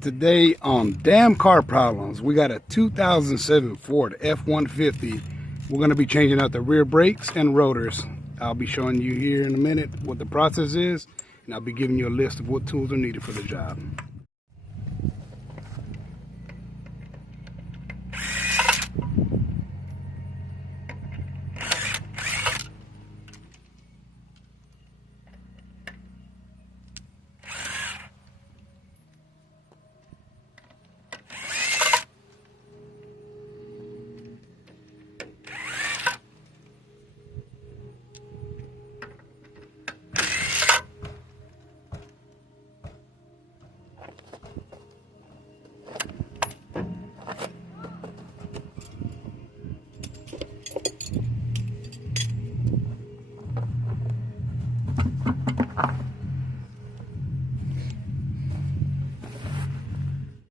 Today on Damn Car Problems, we got a 2007 Ford F-150. We're going to be changing out the rear brakes and rotors. I'll be showing you here in a minute what the process is, and I'll be giving you a list of what tools are needed for the job.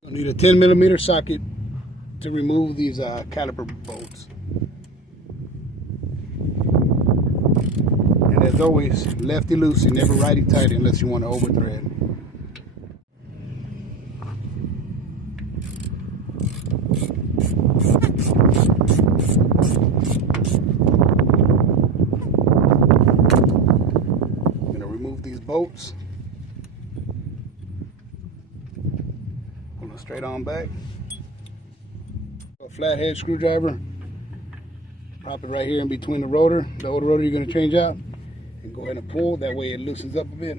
I need a 10mm socket to remove these caliper bolts. And as always, lefty loosey, never righty tighty unless you want to overthread. I'm going to remove these bolts. Straight on back. A flathead screwdriver. Pop it right here in between the rotor. The old rotor you're going to change out. And go ahead and pull. That way it loosens up a bit.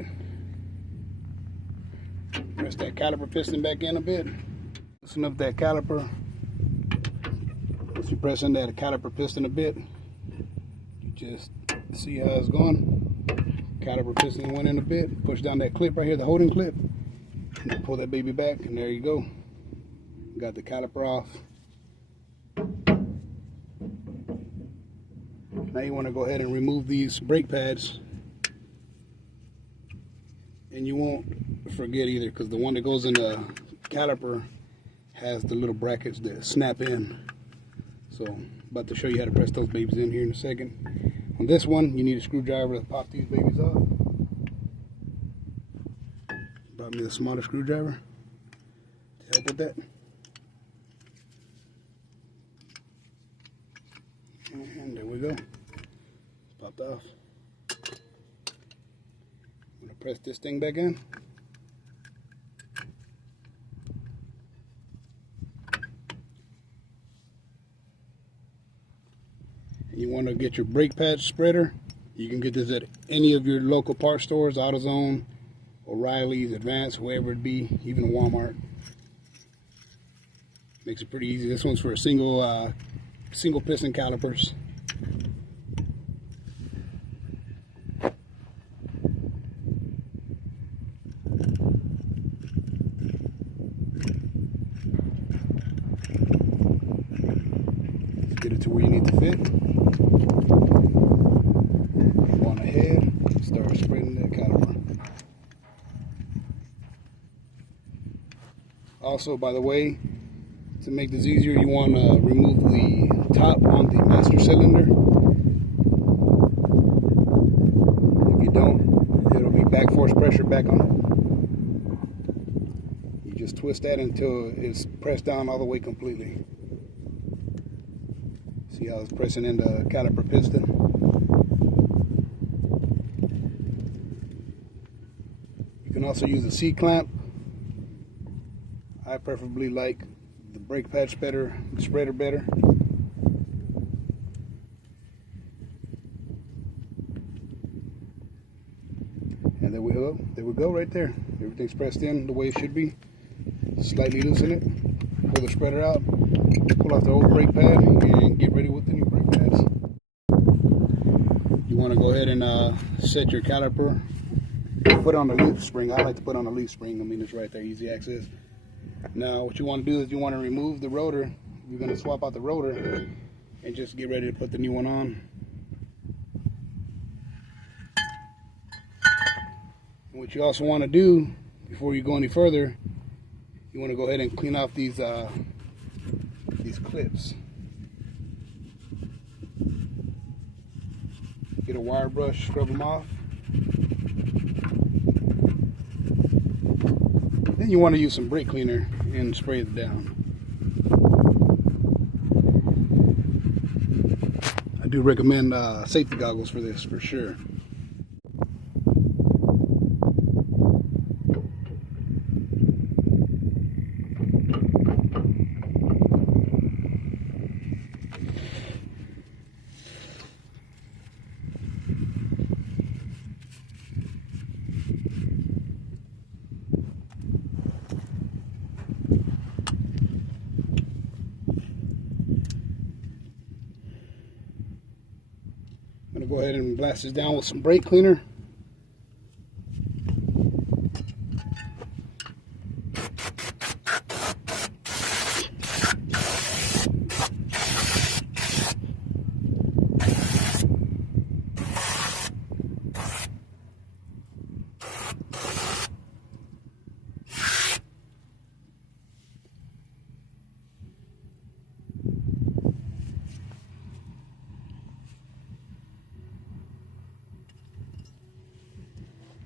Press that caliper piston back in a bit. Loosen up that caliper. Once you press in that caliper piston a bit, you just see how it's going. Caliper piston went in a bit. Push down that clip right here, the holding clip. And pull that baby back, and there you go. Got the caliper off. Now you want to go ahead and remove these brake pads, and you won't forget either, because the one that goes in the caliper has the little brackets that snap in. So about to show you how to press those babies in here in a second. On this one, you need a screwdriver to pop these babies off. Brought me the smaller screwdriver to help with that. And there we go. It's popped off. I'm going to press this thing back in. And you want to get your brake pad spreader. You can get this at any of your local parts stores, AutoZone, O'Reilly's, Advance, whoever it be, even Walmart. Makes it pretty easy. This one's for a single piston calipers. Get it to where you need to fit. Go on ahead, start spreading that caliper. Also, by the way, to make this easier, you want to remove the top on the master cylinder. If you don't, it'll be back force pressure back on it. You just twist that until it's pressed down all the way completely. See how it's pressing in the caliper piston? You can also use a C-clamp. I preferably like the brake pad spreader better. And there we go right there. Everything's pressed in the way it should be. Slightly loosen it, pull the spreader out, pull off the old brake pad, and get ready with the new brake pads. You want to go ahead and set your caliper. Put it on the leaf spring. I like to put it on the leaf spring. I mean, it's right there, easy access. Now what you want to do is you want to remove the rotor. You're going to swap out the rotor and just get ready to put the new one on. And what you also want to do before you go any further, you want to go ahead and clean off these clips. Get a wire brush, scrub them off. you want to use some brake cleaner and spray it down. I do recommend safety goggles for this, for sure. I'm going to go ahead and blast this down with some brake cleaner.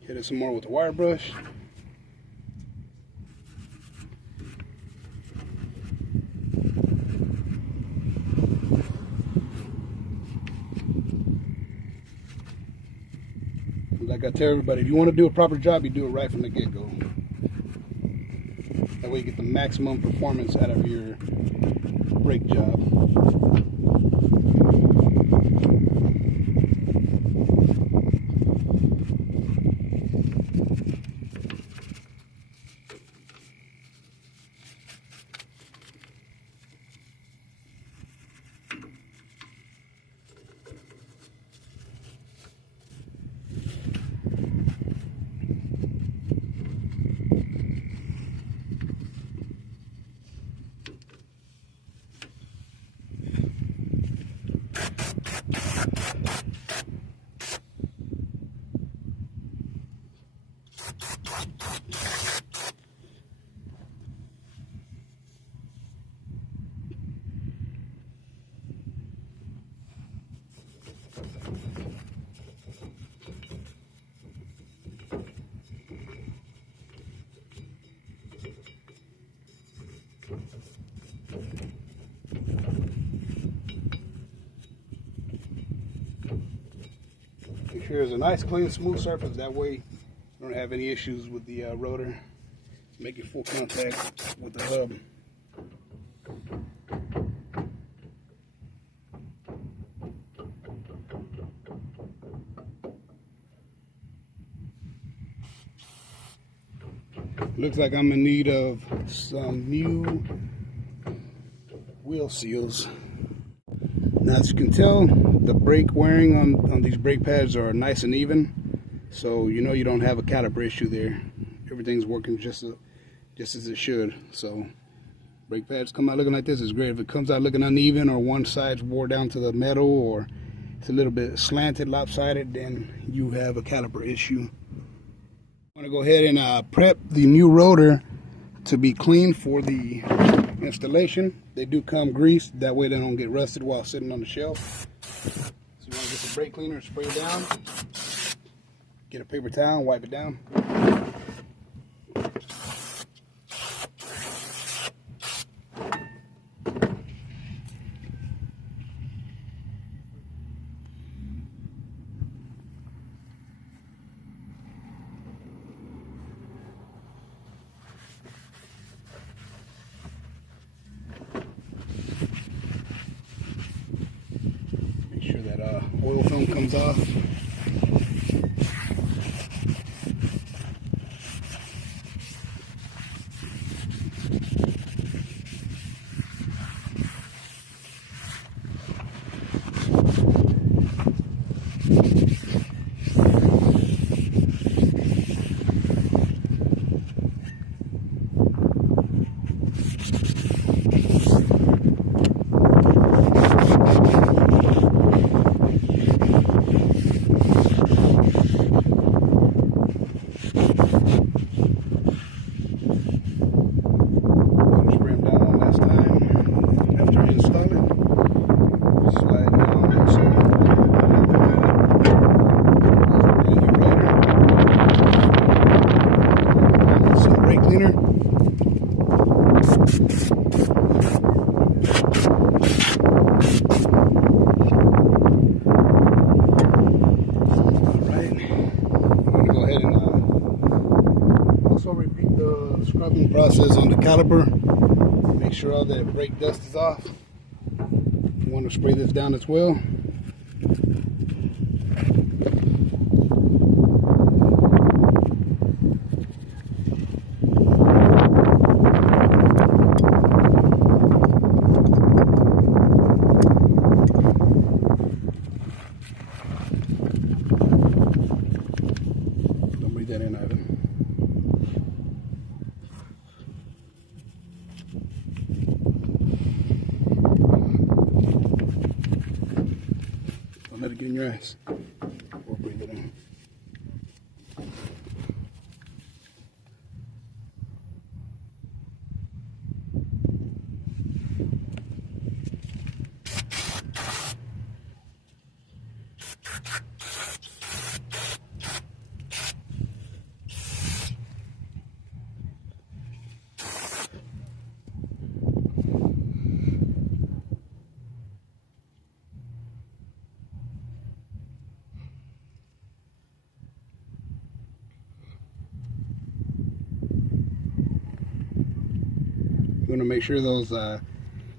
Hit it some more with the wire brush. Like I tell everybody, if you want to do a proper job, you do it right from the get-go. That way you get the maximum performance out of your brake job. Make sure there's a nice, clean, smooth surface. That way you don't have any issues with the rotor. Make it full contact with the hub. Looks like I'm in need of some new wheel seals. Now, as you can tell, the brake wearing on these brake pads are nice and even, so you know you don't have a caliper issue there. Everything's working just as it should. So brake pads come out looking like this is great. If it comes out looking uneven, or one side's wore down to the metal, or it's a little bit slanted, lopsided, then you have a caliper issue. I'm going to go ahead and prep the new rotor to be clean for the installation. They do come greased, that way they don't get rusted while sitting on the shelf. So you want to get some brake cleaner, spray it down, get a paper towel and wipe it down. Oil film comes off. Scrubbing process on the caliper. Make sure all that brake dust is off. You want to spray this down as well. Don't breathe that in, Ivan. Don't let it get in your eyes. Or breathe it in. You want to make sure those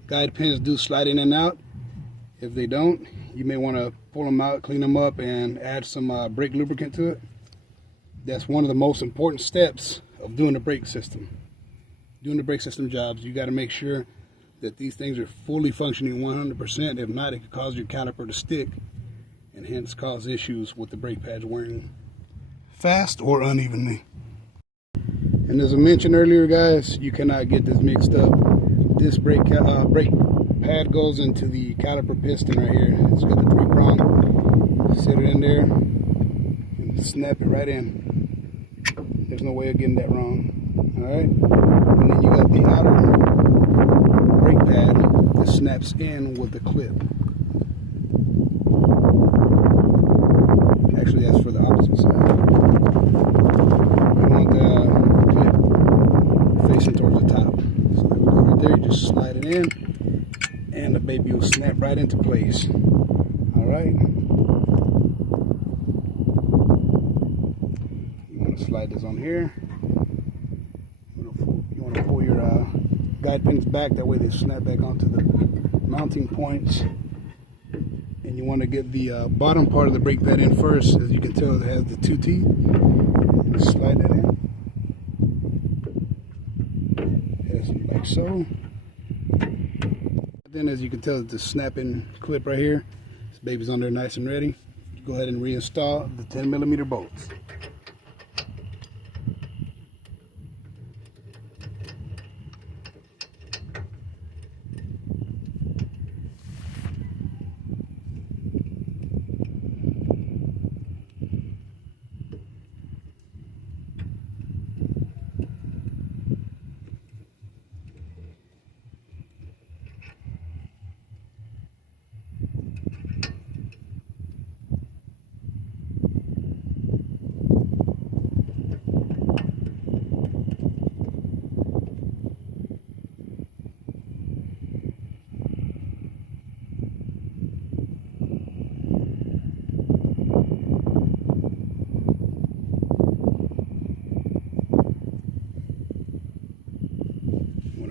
guide pins do slide in and out. If they don't, you may want to pull them out, clean them up, and add some brake lubricant to it. That's one of the most important steps of doing the brake system. Doing the brake system jobs, you got to make sure that these things are fully functioning 100%. If not, it could cause your caliper to stick and hence cause issues with the brake pads wearing fast or unevenly. And as I mentioned earlier, guys, you cannot get this mixed up. This brake pad goes into the caliper piston right here. It's got the 3-prong. Set it in there and snap it right in. There's no way of getting that wrong. Alright? And then you got the outer brake pad that snaps in with the clip. Actually, that's for the opposite side. You want the clip facing towards the top. So there we go right there. You just slide it in and the baby will snap right into place. Alright? You want to slide this on here. You want to pull your guide pins back, that way they snap back onto the mounting points. And you want to get the bottom part of the brake pad in first. As you can tell, it has the 2 teeth. Just slide that in. Like so. Then, as you can tell, the snap-in clip right here. This baby's on there nice and ready. Go ahead and reinstall the 10mm bolts.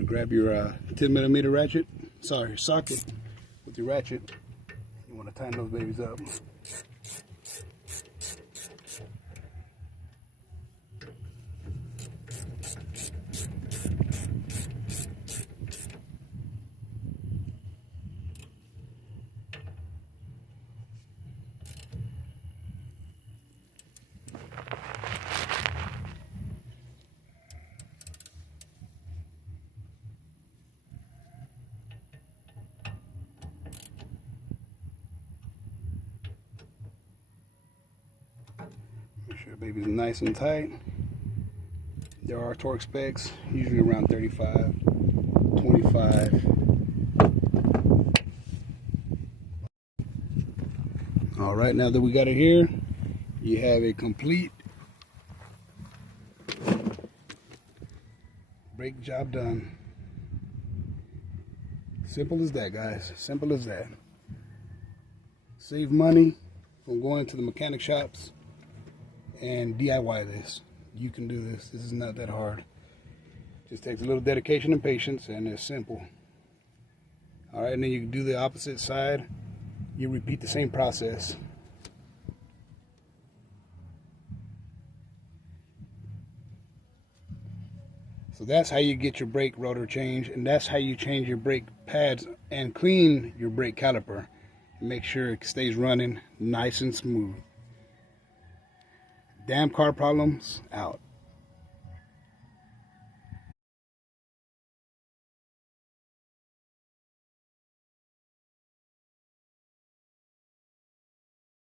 Grab your 10mm ratchet, socket with your ratchet. You want to tighten those babies up. Make sure the baby's nice and tight. There are torque specs, usually around 35, 25. All right, now that we got it here, you have a complete brake job done. Simple as that, guys. Simple as that. Save money from going to the mechanic shops and DIY this. You can do this. This is not that hard. Just takes a little dedication and patience, and it's simple. All right, and then you can do the opposite side. You repeat the same process. So that's how you get your brake rotor changed, and that's how you change your brake pads and clean your brake caliper and make sure it stays running nice and smooth. Damn car problems out.